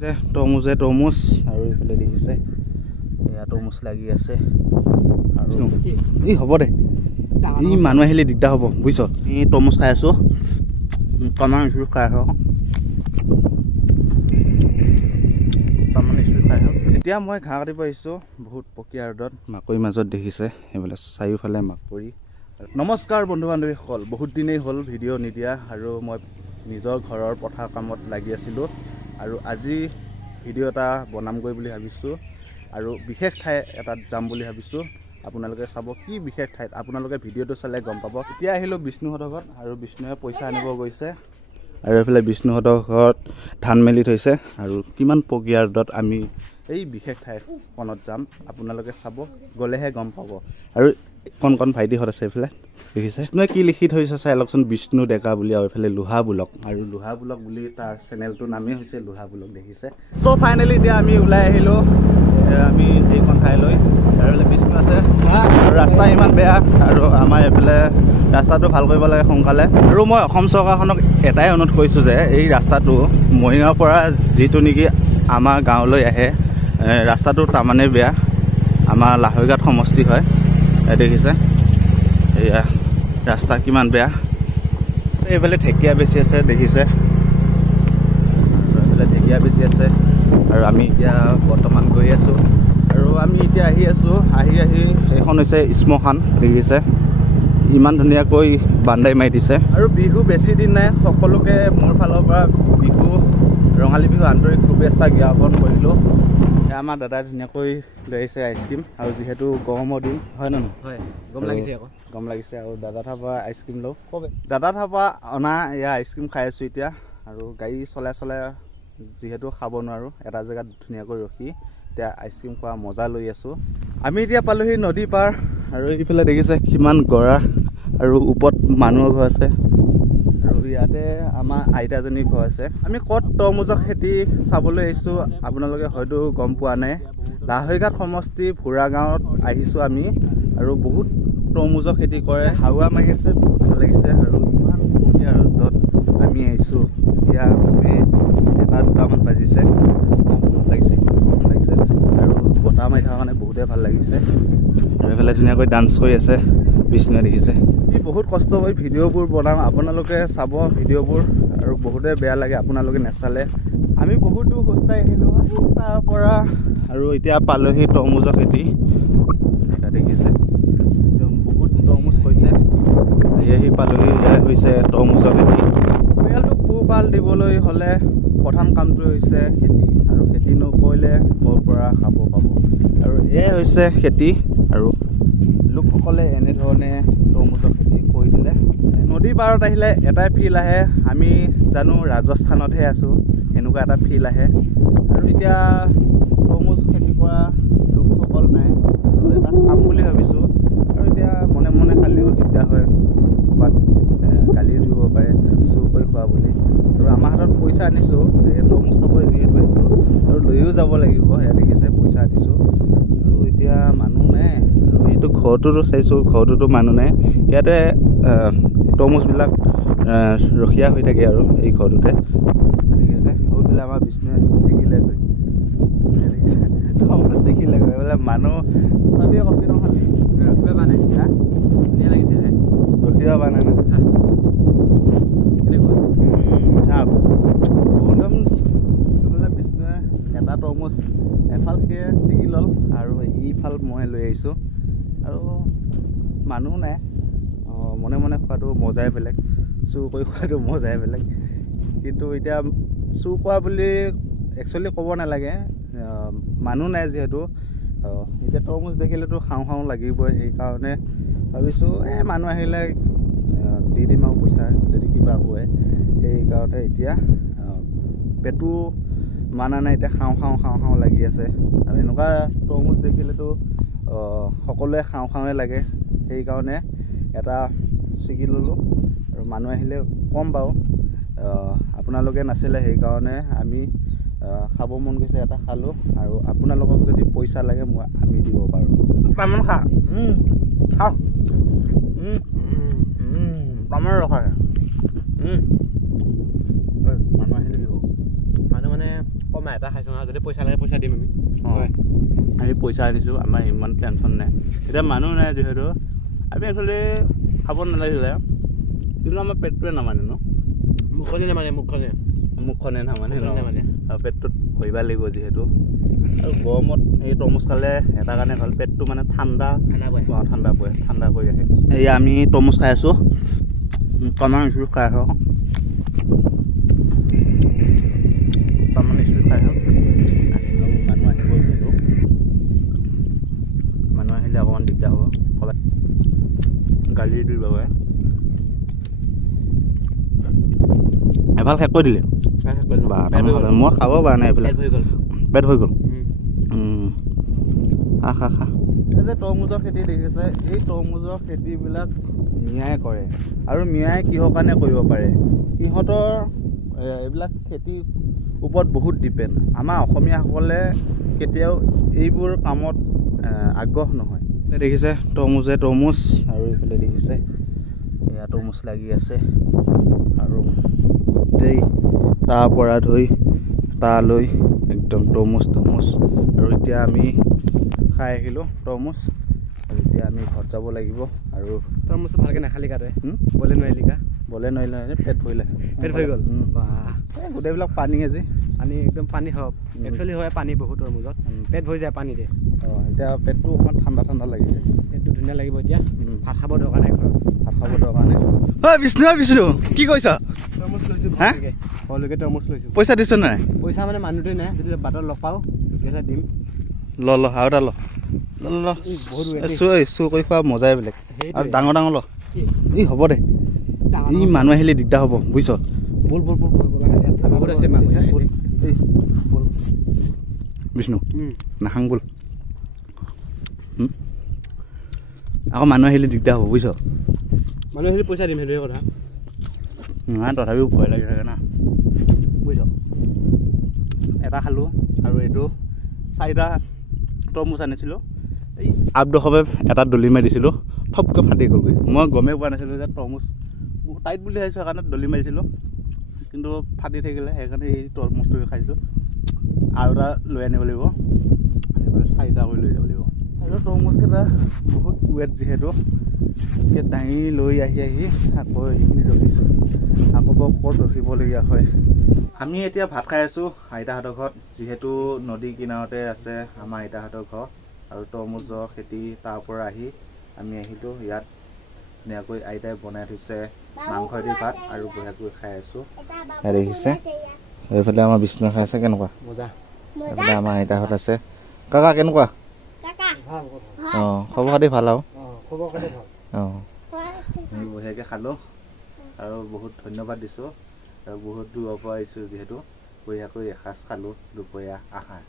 যে তৰমুজ আৰু এইফালে দেখিছে এয়া তৰমুজ লাগি আছে আৰু এই হ'ব দে এই মানুহ আহিলে দিগদাৰ হ'ব বুজিছ এই তৰমুজ খাই আছোঁ তামান স্পিড খাই আছোঁ এতিয়া মই ঘাঁহ কাটিব আহিছোঁ বহুত পকীয়া ৰ'দত মাকৈৰ মাজত দেখিছে এইফালে চাৰিওফালে মাকৰি নমস্কাৰ বন্ধু বান্ধৱীসকল বহুত দিনেই হ'ল ভিডিঅ' নিদিয়া আৰু মই নিজৰ ঘৰৰ পথাৰ কামত লাগি আছিলোঁ আৰু আজি ভিডিঅ' এটা বনামগৈ বুলি ভাবিছোঁ আৰু বিশেষ ঠাই এটাত যাম বুলি ভাবিছোঁ আপোনালোকে চাব কি বিশেষ ঠাইত আপোনালোকে ভিডিঅ'টো চালে গম পাব এতিয়া আহিলোঁ বিষ্ণুহঁতৰ ঘৰত আৰু বিষ্ণুৱে পইচা আনিব গৈছে আৰু এইফালে বিষ্ণুহঁতৰ ঘৰত ধান মেলি থৈছে আৰু কিমান পকীয়া ৰ'দত আমি এই বিশেষ ঠাইখনত যাম আপোনালোকে চাব গ'লেহে গম পাব আৰু কণ ভাইটিহঁত আছে এইফালে দেখিছে বিষ্ণুৱে কি লিখি থৈছে চাই লওকচোন বিষ্ণু ডেকা বুলি আৰু এইফালে লোহা ব্লক আৰু লোহা ব্লক বুলি তাৰ চেনেলটোৰ নামেই হৈছে লোহা ব্লক দেখিছে চ' ফাইনেলি এতিয়া আমি ওলাই আহিলোঁ আমি এইখন ঠাইলৈ আৰু এইফালে বিষ্ণু আছে আৰু ৰাস্তা ইমান বেয়া আৰু আমাৰ এইফালে ৰাস্তাটো ভাল কৰিব লাগে সোনকালে আৰু মই অসম চৰকাৰখনক এটাই অনুৰোধ কৰিছোঁ যে এই ৰাস্তাটো মৰিগাঁৱৰ পৰা যিটো নেকি আমাৰ গাঁৱলৈ আহে ৰাস্তাটো তাৰমানে বেয়া আমাৰ লাহৈঘাট সমষ্টি হয় দেখিছে এয়া ৰাস্তা কিমান বেয়া এইফালে ঢেকীয়া বেছি আছে দেখিছে এইফালে ঢেকীয়া বেছি আছে আৰু আমি এতিয়া বৰ্তমান গৈ আছোঁ আৰু আমি এতিয়া আহি আছোঁ আহি এইখন হৈছে শ্মশান দেখিছে ইমান ধুনীয়াকৈ বান্দাই মাৰি দিছে আৰু বিহু বেছি দিন নাই সকলোকে মোৰ ফালৰ পৰা বিহু ৰঙালী বিহু আন্তৰিক শুভেচ্ছা জ্ঞাপন কৰিলোঁ আমাৰ দাদাই ধুনীয়াকৈ লৈ আহিছে আইচক্ৰীম আৰু যিহেতু গৰমৰ দিন হয় নহয় হয় গৰম লাগিছে আৰু দাদা তাৰ পৰা আইচক্ৰীম লওঁ দাদা তাৰ পৰা অনা এয়া আইচক্ৰীম খাই আছোঁ এতিয়া আৰু গাড়ী চলাই যিহেতু খাব নোৱাৰোঁ এটা জেগাত ধুনীয়াকৈ ৰখি এতিয়া আইচক্ৰীম খোৱা মজা লৈ আছোঁ আমি এতিয়া পালোহি নদী পাৰ আৰু এইফালে দেখিছে কিমান গৰা আৰু ওপৰত মানুহৰ ঘৰ আছে আৰু ইয়াতে আমাৰ আইতাজনীৰ ঘৰ আছে আমি ক'ত তৰমুজৰ খেতি চাবলৈ আহিছোঁ আপোনালোকে হয়তো গম পোৱা নাই লাহৈঘাট সমষ্টি ভুৰা গাঁৱত আহিছোঁ আমি আৰু বহুত তৰমুজৰ খেতি কৰে হাৱা মাৰি আছে বহুত ভাল লাগিছে আৰু ইমান পকীয়া ৰ'দত আমি আহিছোঁ এতিয়া এটা দুটামান বাজিছে লাগিছে আৰু বতাহ মাৰি থকাৰ কাৰণে বহুতেই ভাল লাগিছে আৰু এইফালে ধুনীয়াকৈ ডান্স কৰি আছে বিষ্ণুৱে দেখিছে বহুত কষ্ট কৰি ভিডিঅ'বোৰ বনাওঁ আপোনালোকে চাব ভিডিঅ'বোৰ আৰু বহুতে বেয়া লাগে আপোনালোকে নেচালে আমি বহুত দূৰ খোজকাঢ়ি আহিলোঁ তাৰ পৰা আৰু এতিয়া পালোহি তৰমুজৰ খেতি দেখিছে একদম বহুত তৰমুজ হৈছে আহি পালোহি এয়াই হৈছে তৰমুজৰ খেতি পৰিয়ালটোক পোহপাল দিবলৈ হ'লে প্ৰধান কামটো হৈছে খেতি আৰু খেতি নকৰিলে ক'ৰ পৰা খাব পাব আৰু এয়াই হৈছে খেতি আৰু লোকসকলে এনেধৰণে তৰমুজৰ খেতি কৰি দিলে নদী পাৰত আহিলে এটাই ফিল আহে আমি জানো ৰাজস্থানতহে আছোঁ এনেকুৱা এটা ফিল আহে আৰু এতিয়া তৰমুজ খেতি কৰা লোকসকল নাই আৰু এটা খাম বুলি ভাবিছোঁ আৰু এতিয়া মনে খালেও দিগদাৰ হয় ক'ৰবাত গালিও দিব পাৰে চুৰ কৰি খোৱা বুলি আৰু আমাৰ হাতত পইচা আনিছোঁ তৰমুজ খাবলৈ যিহেতু আহিছোঁ আৰু লৈও যাব লাগিব সেয়া দেখিছে পইচা আনিছোঁ আৰু এতিয়া মানুহ নাই আৰু এইটো ঘৰটোতো চাইছোঁ ঘৰটোতো মানুহ নাই ইয়াতে তৰমুজবিলাক ৰখীয়া হৈ থাকে আৰু এই ঘৰটোতে দেখিছে সেইফালে আমাৰ বিষ্ণুৱে ছিগিলে গৈ দেখিছে তৰমুজ ছিগিলে গৈ এইফালে মানুহ চাবি কপি নহ'বি ৰখিব পৰা নাই হা ধুনীয়া লাগিছে খাই ৰখিব পৰা নাই ন কেনেকুৱা মিঠা একদম এইফালে বিষ্ণুৱে এটা তৰমুজ এফাল সিয়ে ছিগি ল'ল আৰু ইফাল মই লৈ আহিছোঁ আৰু মানুহ নাই মনে খোৱাটো মজাই বেলেগ চুৰ কৰি খোৱাটো মজাই বেলেগ কিন্তু এতিয়া চুৰ কৰা বুলি একচুৱেলি ক'ব নালাগে মানুহ নাই যিহেতু এতিয়া তৰমুজ দেখিলেতো খাওঁ লাগিবই সেইকাৰণে ভাবিছোঁ মানুহ আহিলে দি দিম আৰু পইচা যদি কিবা হয় সেইকাৰণে এতিয়া পেটটো মানা নাই এতিয়া খাওঁ লাগি আছে আৰু এনেকুৱা তৰমুজ দেখিলেতো সকলোৱে খাওঁৱে লাগে সেইকাৰণে এটা ছিগি ল'লোঁ আৰু মানুহ আহিলে কম বাৰু আপোনালোকে নাছিলে সেইকাৰণে আমি খাব মন গৈছে এটা খালোঁ আৰু আপোনালোকক যদি পইচা লাগে আমি দিব পাৰোঁ তামান খা খাওঁ তামান ৰখা মানুহ আহিলে দিব মানুহ মানে কম কমাই এটা খাইছোঁ আৰু যদি পইচা লাগে পইচা দিম আমি আমি পইচা আনিছোঁ আমাৰ ইমান টেনশ্যন নাই এতিয়া মানুহ নাই যিহেতু আমি একচুৱেলি খাব নালাগিলে কিন্তু আমাৰ পেটটোৱে নামানে ন মুখনে নামানে মুখখনে নামানে নামানে আৰু পেটটোত ভৰিব লাগিব যিহেতু আৰু গৰমত এই তৰমুজ খালে এটা কাৰণে ভাল পেটটো মানে ঠাণ্ডা পৰে ঠাণ্ডা কৰি ৰাখে এই আমি তৰমুজ খাই আছোঁ তামান স্পিড খাই আছোঁ তামান স্পিড খাই আছোঁ আৰু মানুহ আহিব যিহেতু মানুহ আহিলে অকণমান দিগদাৰ হ'ব ক'ৰবাত গাড়ী দিব পাৰে এফাল শেষ কৰি দিলে মই খাব পৰা নাই এইফালে পেট হৈ গ'ল খা এই যে তৰমুজৰ খেতি দেখিছে এই তৰমুজৰ খেতিবিলাক মিয়াই কৰে আৰু মিয়াই কিহৰ কাৰণে কৰিব পাৰে সিহঁতৰ এইবিলাক খেতিৰ ওপৰত বহুত ডিপেণ্ড আমাৰ অসমীয়াসকলে কেতিয়াও এইবোৰ কামত আগ্ৰহ নহয় দেখিছে তৰমুজ আৰু এইফালে দেখিছে এয়া তৰমুজ লাগি আছে আৰু গোটেই তাৰ পৰা ধৰি তালৈ একদম তৰমুজ আৰু এতিয়া আমি খাই আহিলোঁ তৰমুজ আৰু এতিয়া আমি ঘৰত যাব লাগিব আৰু তৰমুজটো ভালকৈ নাখালি কাটে বলে নোৱাৰিলে পেট ভৰিলে হৈ গ'ল গোটেইবিলাক পানী আজি একদম পানী হওক একচুৱেলি হয় পানী বহুত তৰমুজত পেট ভৰি যায় পানীতে এতিয়া পেটটো অকণমান ঠাণ্ডা লাগিছে পেটটো ধুনীয়া লাগিব এতিয়া ভাত খাব দৰকাৰ নাই ঘৰত ঐ বিষ্ণু কি কৈছ তৰমুজ লৈছোঁ ঘৰলৈকে তৰমুজ লৈছোঁ পইচা দিছ নাই পইচা মানে মানুহটোৱে নাই যদি বাটত লগ পাওঁ তেতিয়াহ'লে দিম ল আৰু এটা ল চুৰ কৰি খোৱা মজাই বেলেগ আৰু ডাঙৰ ল এই হ'ব দে ই মানুহ আহিলে দিগদাৰ হ'ব বুজিছ বল বহুত আছে মানুহ বিষ্ণু নাখাং বল আকৌ মানুহ আহিলে দিগদাৰ হ'ব বুজিছ মানুহ আহিলে পইচা দিম সেইটোৱে কথা নাই তথাপিও ভয় লাগি থাকে না বুজিছ এটা খালোঁ আৰু এইটো 4টা তৰমুজ আনিছিলোঁ এই আবদসবে এটা দলি মাৰি দিছিলোঁ থপকৈ ফাটি গ'লগৈ মই গমেই পোৱা নাছিলোঁ যে তৰমুজ টাইট বুলি ভাবিছোঁ সেইকাৰণে দলি মাৰিছিলোঁ কিন্তু ফাটি থাকিলে সেইকাৰণে এই তৰমুজটোকে খাইছোঁ আৰু এটা লৈ আনিব লাগিব আনি পেলাই 4টা কৰি লৈ যাব লাগিব আৰু তৰমুজকেইটা বহুত ৱেট যিহেতু এতিয়া দাঙি লৈ আহি আকৌ এইখিনি ৰখিছোঁ আকৌ ক'ত ৰখিবলগীয়া হয় আমি এতিয়া ভাত খাই আছোঁ আইতাহঁতৰ ঘৰত যিহেতু নদী কিনাৰতে আছে আমাৰ আইতাহঁতৰ ঘৰ আৰু তৰমুজৰ খেতি তাৰ পৰা আহি আমি আহিলোঁ ইয়াত ধুনীয়াকৈ আইতাই বনাই থৈছে মাংস দি ভাত আৰু বঢ়িয়াকৈ খাই আছোঁ দেখিছে এইফালে আমাৰ বিষ্ণু খাই আছে কেনেকুৱা মজা এইফালে আমাৰ আইতাহঁত আছে কাকা কেনেকুৱা খবৰ খাতি ভাল আৰু আমি বঢ়িয়াকৈ খালোঁ আৰু বহুত ধন্যবাদ দিছোঁ আৰু বহুত দূৰৰ পৰা আহিছোঁ যিহেতু বঢ়িয়াকৈ এসাঁজ খালোঁ দুপৰীয়া আহাৰ